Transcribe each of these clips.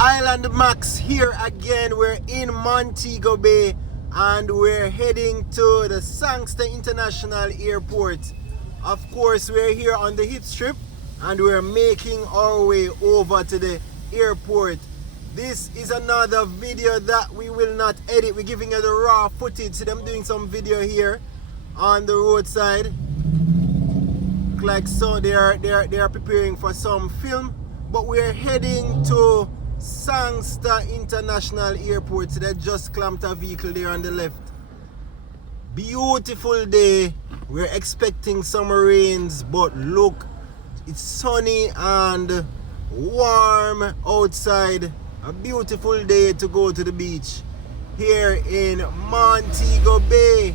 Island Max here again. We're in Montego Bay and we're heading to the Sangster International Airport. Of course, we're here on the hip strip and we're making our way over to the airport. This is another video that we will not edit. We're giving you the raw footage. See them doing some video here on the roadside. Like so they are preparing for some film, but we're heading to Sangster International Airport. So they just clamped a vehicle there on the left. Beautiful day. We're expecting some rains, but look, it's sunny and warm outside. A beautiful day to go to the beach here in Montego Bay.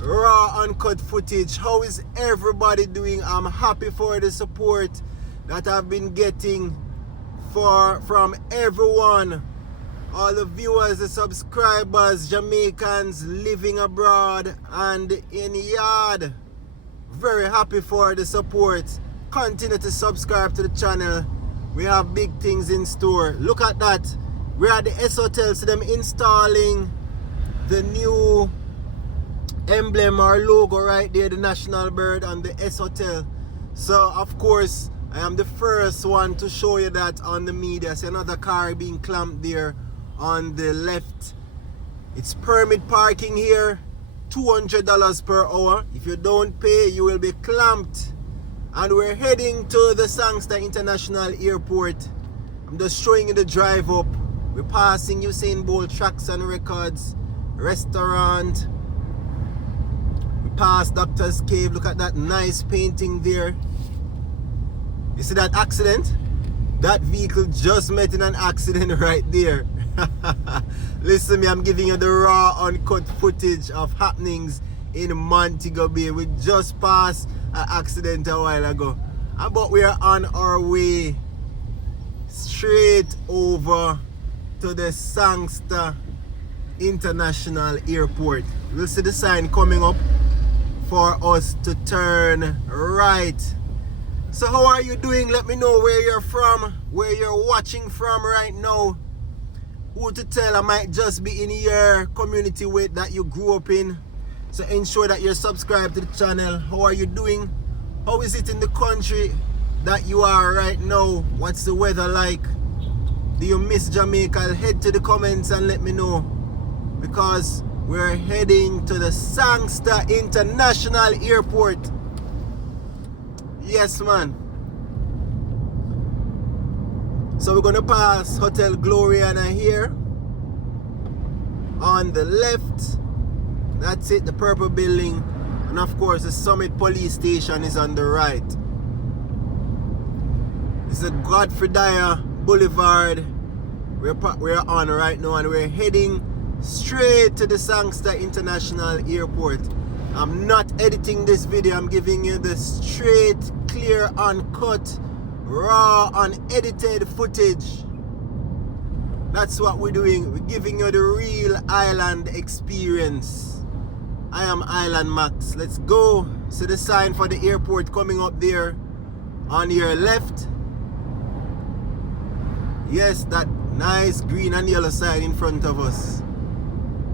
Raw uncut footage. How is everybody doing? I'm happy for the support that I've been getting from everyone, all the viewers, the subscribers, Jamaicans living abroad and in yard. Very happy for the support. Continue to subscribe to the channel. We have big things in store. Look at that. We're at the S Hotel. So them installing the new emblem or logo right there, the national bird on the S Hotel. So of course I am the first one to show you that on the media. See another car being clamped there on the left. It's permit parking here, $200 per hour. If you don't pay, you will be clamped. And we're heading to the Sangster International Airport. I'm just showing you the drive up. We're passing Usain Bolt Tracks and Records, restaurant. We pass Doctor's Cave. Look at that nice painting there. You see that accident? That vehicle just met in an accident right there. Listen me, I'm giving you the raw uncut footage of happenings in Montego Bay. We just passed an accident a while ago, but we are on our way straight over to the Sangster International Airport. We'll see the sign coming up for us to turn right. So how are you doing? Let me know where you're from, where you're watching from right now. Who to tell? I might just be in your community with that you grew up in. So ensure that you're subscribed to the channel. How are you doing? How is it in the country that you are right now? What's the weather like? Do you miss Jamaica? Head to the comments and let me know, because we're heading to the Sangster International Airport. Yes, man. So we're gonna pass Hotel Gloriana here on the left. That's it, the purple building. And of course the Summit Police Station is on the right. This is Godfrey Dyer Boulevard we're on right now, and we're heading straight to the Sangster International Airport. I'm not editing this video. I'm giving you the straight, clear, uncut, raw, unedited footage. That's what we're doing. We're giving you the real island experience. I am Island Max. Let's go. See the sign for the airport coming up there on your left. Yes, that nice green and yellow sign in front of us.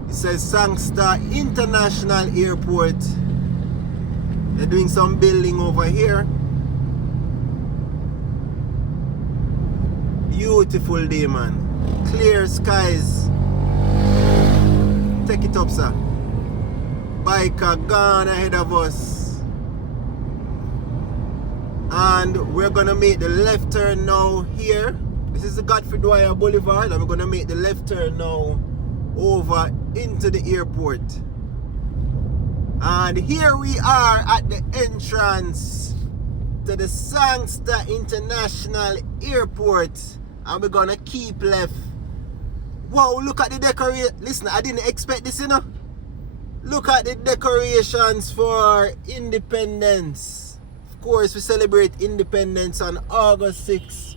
It says Sangster International Airport. They're doing some building over here. Beautiful day, man. Clear skies. Take it up, sir. Biker gone ahead of us. And we're gonna make the left turn now here. This is the Godfrey Dwyer Boulevard, and we're gonna make the left turn now over into the airport. And here we are at the entrance to the Sangster International Airport, and we're gonna keep left. Wow, look at the decoration. Listen, I didn't expect this, you know. Look at the decorations for Independence. Of course, we celebrate Independence on August 6th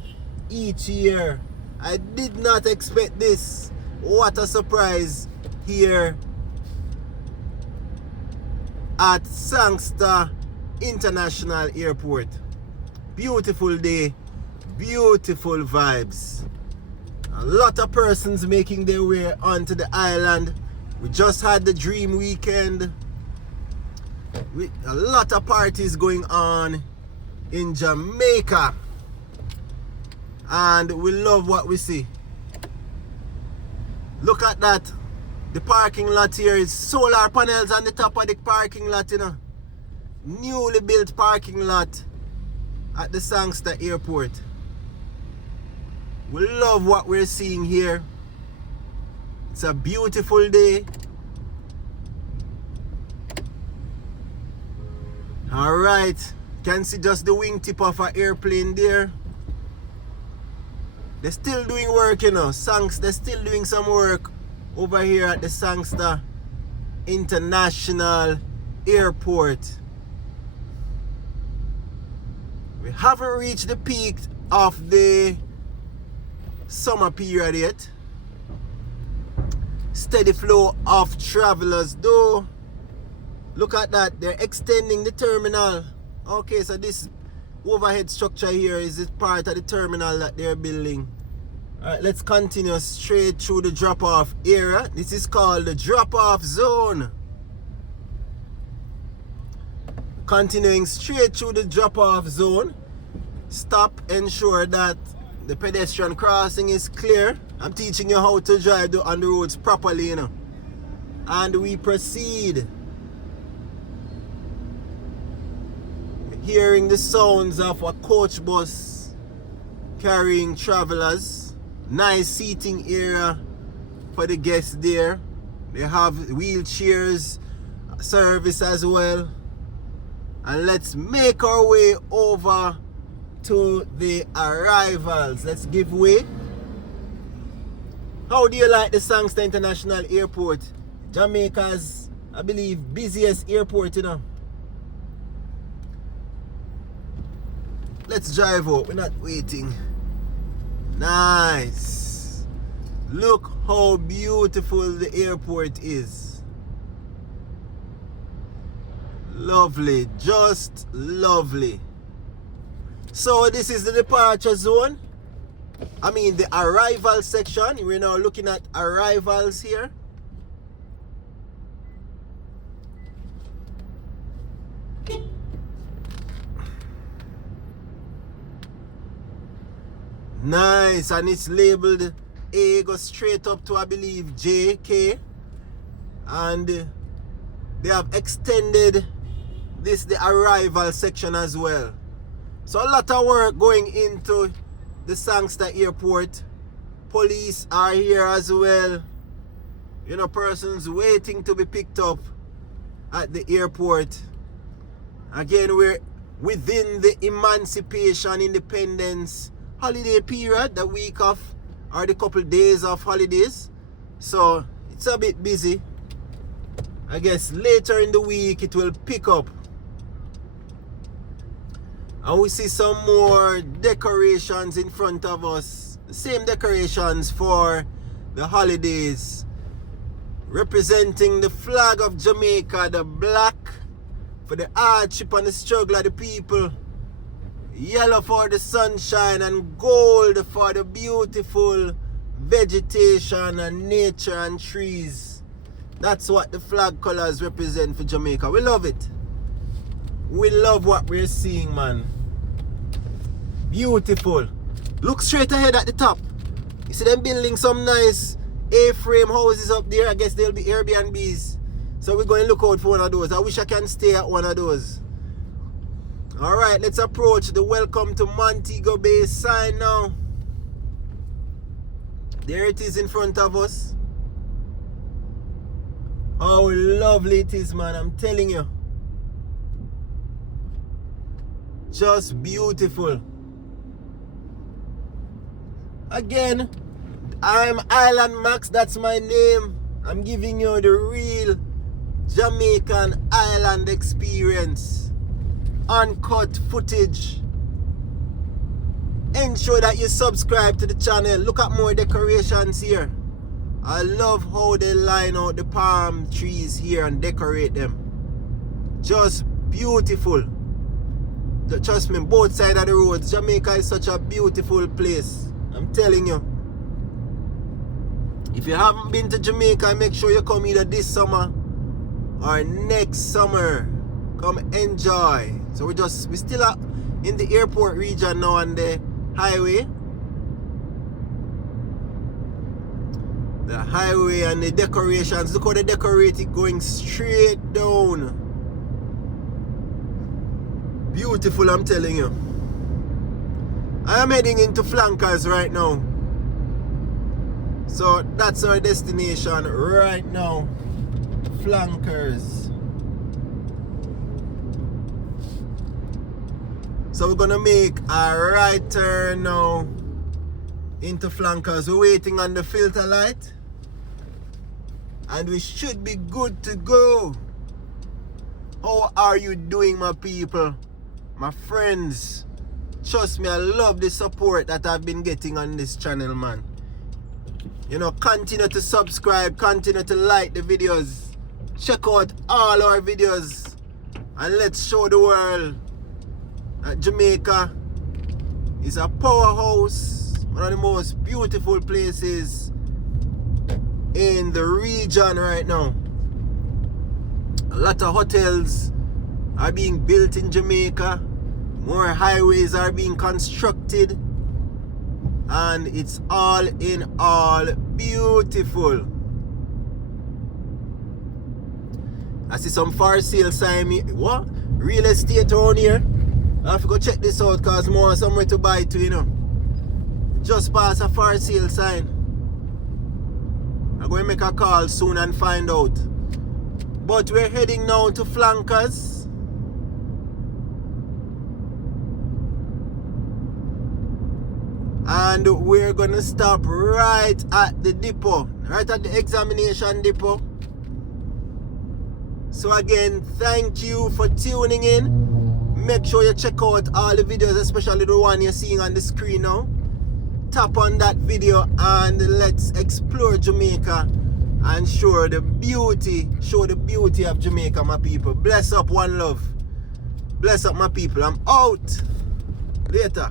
each year. I did not expect this. What a surprise here at Sangster International Airport. Beautiful day, beautiful vibes. A lot of persons making their way onto the island. We just had the dream weekend. With a lot of parties going on in Jamaica. And we love what we see. Look at that. The parking lot here is solar panels on the top of the parking lot, you know. Newly built parking lot at the Sangster Airport. We love what we're seeing here. It's a beautiful day. Alright, can see just the wingtip of an airplane there. They're still doing work, you know. They're still doing some work over here at the Sangster International Airport. We haven't reached the peak of the summer period yet. Steady flow of travelers though. Look at that, they're extending the terminal. Okay, so this overhead structure here is part of the terminal that they're building. Alright, let's continue straight through the drop-off area. This is called the drop-off zone. Continuing straight through the drop-off zone. Stop, ensure that the pedestrian crossing is clear. I'm teaching you how to drive on the roads properly, you know. And we proceed. Hearing the sounds of a coach bus carrying travelers. Nice seating area for the guests there. They have wheelchairs service as well. And let's make our way over to the arrivals. Let's give way. How do you like the Sangster International Airport? Jamaica's, I believe, busiest airport, you know. Let's drive out, we're not waiting. Nice. Look how beautiful the airport is. Lovely, just lovely. So this is the departure zone. I mean the arrival section. We're now looking at arrivals here. Nice, and it's labeled A, goes straight up to I believe J, K. And they have extended this, the arrival section as well. So a lot of work going into the Sangster Airport. Police are here as well. You know, persons waiting to be picked up at the airport. Again, we're within the Emancipation Independence holiday period, the week of or the couple days of holidays. So it's a bit busy. I guess later in the week it will pick up. And we see some more decorations in front of us. The same decorations for the holidays. Representing the flag of Jamaica, the black for the hardship and the struggle of the people. Yellow for the sunshine and gold for the beautiful vegetation and nature and trees. That's what the flag colors represent for Jamaica. We love it. We love what we're seeing, man. Beautiful. Look straight ahead at the top. You see them building some nice A-frame houses up there. I guess they'll be Airbnbs. So we're going to look out for one of those. I wish I can stay at one of those. Alright, let's approach the welcome to Montego Bay sign now. There it is in front of us. How lovely it is, man, I'm telling you. Just beautiful. Again, I'm Island Max, that's my name. I'm giving you the real Jamaican island experience. Uncut footage. Ensure that you subscribe to the channel. Look at more decorations here. I love how they line out the palm trees here and decorate them. Just beautiful. Trust me, both sides of the road. Jamaica is such a beautiful place. I'm telling you. If you haven't been to Jamaica, make sure you come either this summer or next summer. Come enjoy. So we still are in the airport region now on the highway. The highway and the decorations. Look how they decorate it going straight down. Beautiful, I'm telling you. I am heading into Flankers right now. So that's our destination right now. Flankers. So we're gonna make a right turn now into Flankers. We're waiting on the filter light. And we should be good to go. How are you doing, my people? My friends? Trust me, I love the support that I've been getting on this channel, man. You know, continue to subscribe, continue to like the videos. Check out all our videos. And let's show the world that Jamaica is a powerhouse. One of the most beautiful places in the region right now. A lot of hotels are being built in Jamaica. More highways are being constructed. And it's all in all beautiful. I see some for sale sign. What? Real estate around here? I have to go check this out because I want somewhere to buy to, you know. Just pass a for sale sign. I'm going to make a call soon and find out. But we're heading now to Flankers. And we're going to stop right at the depot. Right at the examination depot. So again, thank you for tuning in. Make sure you check out all the videos, especially the one you're seeing on the screen now. Tap on that video and let's explore Jamaica and show the beauty of Jamaica, my people. Bless up, one love. Bless up, my people. I'm out. Later.